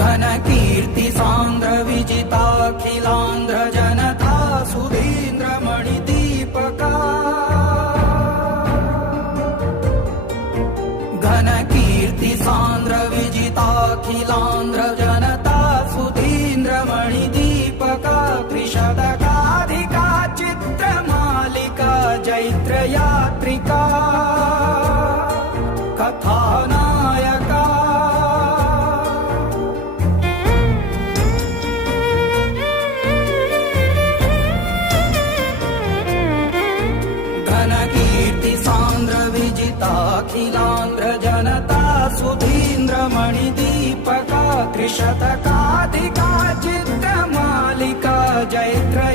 घनकीर्ति सांद्र विजिताखिलांध्र जनता सुधींद्र मणिदीपका घनकीर्ति सांद्र विजिताखिलांध्र जनता सुधींद्र मणिदीपका त्रिशतकाधिका चित्रमालिका जैत्र यात्रिका कथानायका घनकीर्ति सांद्र विजिताखिलांध्र जनता सुधींद्र मणिदीपका त्रिशतकाधिका चित्रमालिका जैत्र